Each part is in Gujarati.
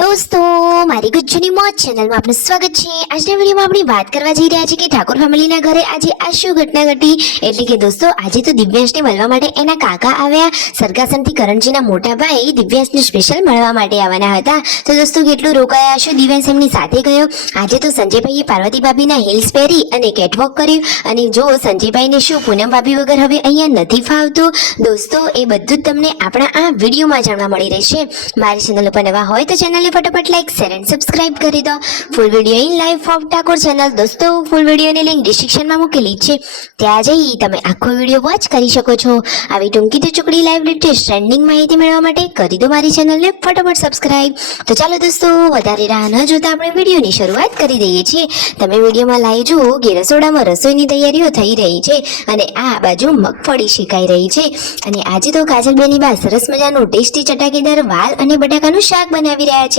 दोस्तों मारी गुज्जुनी मौज चैनल में आपનું સ્વાગત છે। આજના વિડીયોમાં આપણે વાત કરવા જઈ રહ્યા છીએ કે ઠાકોર ફેમિલીના ઘરે આજે આ શું ઘટના ઘટી। એટલે કે દોસ્તો આજે તો દિવ્યાંશને મળવા માટે એના કાકા આવ્યા। સરગાસનથી કરણજીના મોટા ભાઈ દિવ્યાંશને સ્પેશિયલ મળવા માટે આવવાના હતા। તો દોસ્તો કેટલું રોકાયા હશે। દિવ્યાંશ એમની સાથે ગયો। આજે તો સંજયભાઈએ પાર્વતી ભાભીના હિલ્સ પહેરી અને કેટવોક કર્યું। અને જો સંજયભાઈને શું પૂનમ ભાભી વગર હવે અહીંયા નથી ફાવતું દોસ્તો, એ બધું જ તમને આપણા આ વિડીયોમાં જાણવા મળી રહેશે। મારી ચેનલ ઉપર નવા હોય તો ચેનલને फटाफट लाइक शेयर एंड सब्सक्राइब કરી દો। Full video in live of Thakor channel દોસ્તો ફૂલ વિડિયોની લિંક ડિસ્ક્રિપ્શનમાં મૂકેલી છે, ત્યાં જઈ તમે આખો વિડિયો વોચ કરી શકો છો। આવી ટૂંકી તો ચોકડી લાઈવ લેટેસ્ટ ટ્રેન્ડિંગ માહિતી મેળવવા માટે કરી દો મારી ચેનલને ફટાફટ સબસ્ક્રાઇબ। તો ચાલો દોસ્તો વધારે રાહ ન જોતા આપણે વિડિયોની શરૂઆત કરી દઈએ છીએ। તમે વિડિયોમાં લાઈવ જુઓ કે રસોડામાં રસોઈની તૈયારીઓ થઈ રહી છે અને આ બાજુ મગફળી શેકાઈ રહી છે। અને આજે તો કાજલબેની બા સરસ મજાનું ટેસ્ટી ચટાકેદાર વાલ અને બટાકાનું શાક બનાવી રહ્યા છે।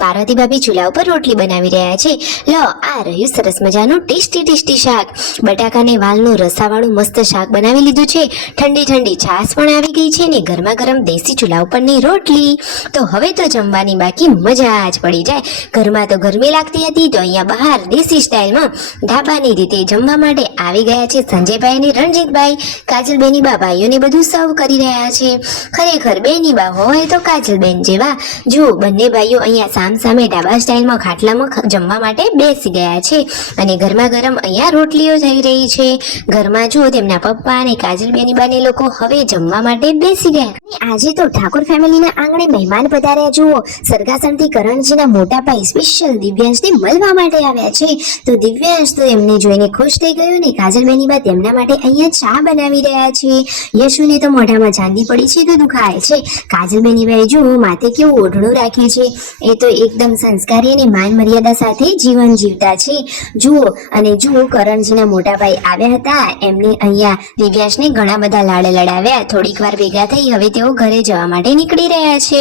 પાર્વતી ભાભી ચૂલા ઉપર રોટલી બનાવી રહ્યા છે। લો આ રહ્યું સરસ મજાનું ટેસ્ટી શાક। બટાકાને વાલનું રસાવાળું મસ્ત શાક બનાવી લીધું છે। ઠંડી ઠંડી છાશ પણ આવી ગઈ છે ને ગરમા ગરમ દેશી ચૂલા ઉપરની રોટલી। તો હવે તો જમવાની બાકી મજા જ પડી જાય। ઘરમાં તો ગરમી લાગતી હતી તો અહીંયા બહાર દેશી સ્ટાઇલમાં ઢાબાની રીતે જમવા માટે આવી ગયા છે સંજયભાઈ અને રણજીતભાઈ। કાજલબેની બા ભાઈઓને બધું સર્વ કરી રહ્યા છે। ખરેખર બેની બા હોય તો કાજલબેન જેવા। જો બંને ભાઈઓ અહીંયા સામ સામે ઢાબા સ્ટાઇલમાં ખાટલામાં જમવા માટે બેસી ગયા છે અને ગરમા ગરમ અહીંયા રોટલીઓ થઈ રહી છે। ઘરમાં જો તેમના પપ્પા અને કાજલબેની બાને લોકો હવે જમવા માટે બેસી ગયા। આજે તો ઠાકોર ફેમિલીના આંગણે મહેમાન પધાર્યા। જુઓ સરગાસણથી કરણજીના મોટા ભાઈ સ્પેશિયલ દિવ્યાંશને મળવા માટે આવ્યા છે। તો દિવ્યાંશ તો એમને જોઈને ખુશ થઈ ગયો ને કાજલબેની બા તેમના માટે અહીંયા ચા બનાવી રહ્યા છે। યશુને તો મોઢામાં ચાંદી પડી છે તો દુખાય છે। કાજલબેની બાએ જુઓ માથે કેવું ઓઢણું રાખ્યું છે, એ તો એકદમ સંસ્કારી અને માન મર્યાદા સાથે જીવન જીવતા છે। જુઓ અને જુઓ કરણજીના મોટા ભાઈ આવ્યા હતા, એમને અહીંયા દિવ્યાંશને ઘણા બધા લાડ લડાવ્યા। થોડીક વાર ભેગા થઈ હવે તેઓ ઘરે જવા માટે નીકળી રહ્યા છે।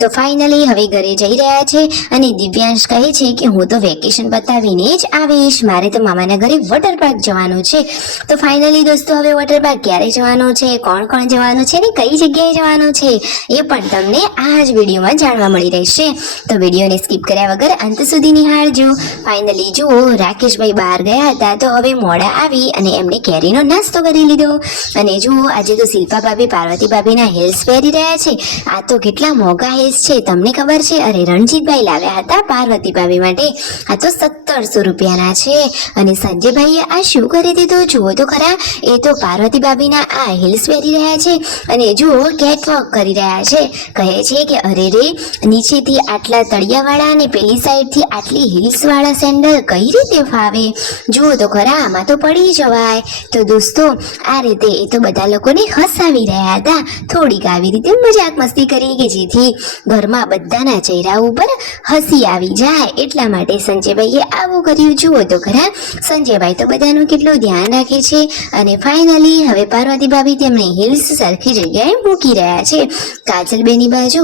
તો ફાઇનલી હવે ઘરે જઈ રહ્યા છે અને દિવ્યાંશ કહે છે કે હું તો વેકેશન પતાવીને જ આવીશ, મારે તો મામાના ઘરે વોટર પાર્ક જવાનું છે। તો ફાઇનલી દોસ્તો હવે વોટર પાર્ક ક્યારે જવાનો છે, કોણ કોણ જવાનું છે ને કઈ જગ્યાએ જવાનું છે એ પણ તમને આ જ વિડીયોમાં જાણવા મળી રહેશે। તો વિડીયોને સ્કીપ કર્યા વગર અંત સુધી નિહાળજો। ફાઇનલી જુઓ રાકેશભાઈ બહાર ગયા હતા તો હવે મોડા આવી અને એમણે કેરીનો નાસ્તો કરી લીધો। અને જુઓ આજે તો શિલ્પા ભાભી પાર્વતી ભાભીના હિલ્સ પહેરી રહ્યા છે। આ તો કેટલા મોંઘા હિલ્સ છે તમને ખબર છે? અરે રણજીતભાઈ લાવ્યા હતા પાર્વતી ભાભી માટે, આ તો 1700 રૂપિયાના છે। અને સંજયભાઈએ આ શું કરી દીધું જુઓ તો ખરા, એ તો પાર્વતી ભાભીના આ હિલ્સ પહેરી રહ્યા છે અને જુઓ કેટવોક કરી રહ્યા છે। કહે છે કે અરે રે નીચેથી આટલા તળિયાવાળા અને પેલી સાઈડથી આટલી હિલ્સવાળા સેન્ડલ કઈ રીતે ફાવે? જુઓ તો ખરા આમાં તો પડી જવાય। તો દોસ્તો આ રીતે એ તો બધા લોકોને હસાવી રહ્યા હતા, થોડીક આવી રીતે મજાક મસ્તી કરી કે જેથી ઘરમાં બધાના ચહેરા ઉપર હસી આવી જાય, એટલા માટે સંજયભાઈએ આવું કર્યું। જુઓ તો ખરા સંજયભાઈ તો બધાનું કેટલું ધ્યાન રાખે છે। અને ફાઇનલી હવે પાર્વતી ભાભી તેમને હિલ્સ સરખી જગ્યાએ મૂકી રહ્યા છે। કાજલબેની બાજુ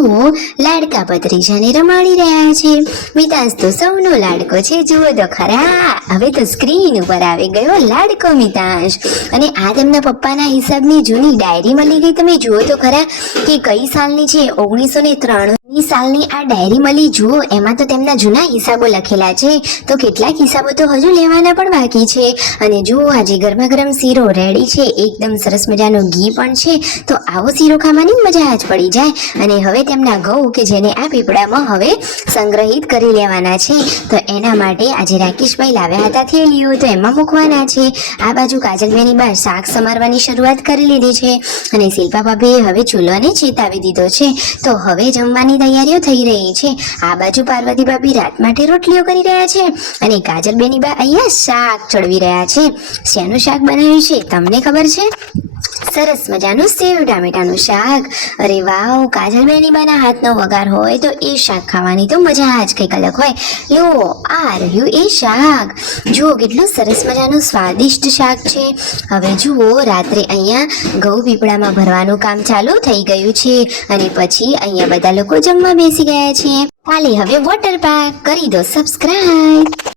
લાડકા ભત્રીજાને રમાડી રહ્યા છે। મિતાંશ તો સૌનો લાડકો છે। જુઓ તો ખરા હવે તો સ્ક્રીન ઉપર આવી ગયો લાડકો મિતાંશ। અને આ તેમના પપ્પાના હિસાબની જૂની ડાયરી મળી ગઈ। તમે જુઓ તો ખરા કે કઈ સાલની છે, 1993 સાલની આ ડાયરી મળી। જુઓ એમાં તો તેમના જૂના હિસાબો લખેલા છે, તો કેટલાક હિસાબો તો હજુ લેવાના પણ બાકી છે। અને જુઓ આજે ગરમા ગરમ શીરો રેડી છે, એકદમ સરસ મજાનો ઘી પણ છે, તો આવો શીરો ખાવાની મજા જ પડી જાય। અને હવે તેમના ઘઉં કે જેને આ પીપળામાં હવે સંગ્રહિત કરી લેવાના છે, તો એના માટે આજે રાકેશભાઈ લાવ્યા હતા થેલીઓ, તો એમાં મૂકવાના છે। આ બાજુ કાજલબેની બા શાક સમારવાની શરૂઆત કરી લીધી છે અને શિલ્પા ભાભીએ હવે ચૂલોને ચેતાવી દીધો છે, તો હવે જમવાની તૈયારીઓ થઈ રહી છે। આ બાજુ પાર્વતી ભાભી રાત માટે રોટલીઓ કરી રહ્યા છે અને કાજલબેની બા અહીંયા શાક ચડવી રહ્યા છે। શેનું શાક બનાવ્યું છે તમને ખબર છે? સરસ મજાનું સેવ ટામેટાનું શાક। અરે વાવ, કાજલબેની બાના હાથનો વઘાર હોય તો એ શાક ખાવાની તો મજા જ કંઈક અલગ હોય। લો આ રહ્યું એ શાક, જુઓ કેટલું સરસ મજાનું સ્વાદિષ્ટ શાક છે। હવે જુઓ રાત્રે અહીંયા ઘઉં પીપળામાં ભરવાનું કામ ચાલુ થઈ ગયું છે અને પછી અહીંયા બધા લોકો જમવા બેસી ગયા છે। કાલે હવે વોટર પાર્ક કરી દો સબસ્ક્રાઇબ।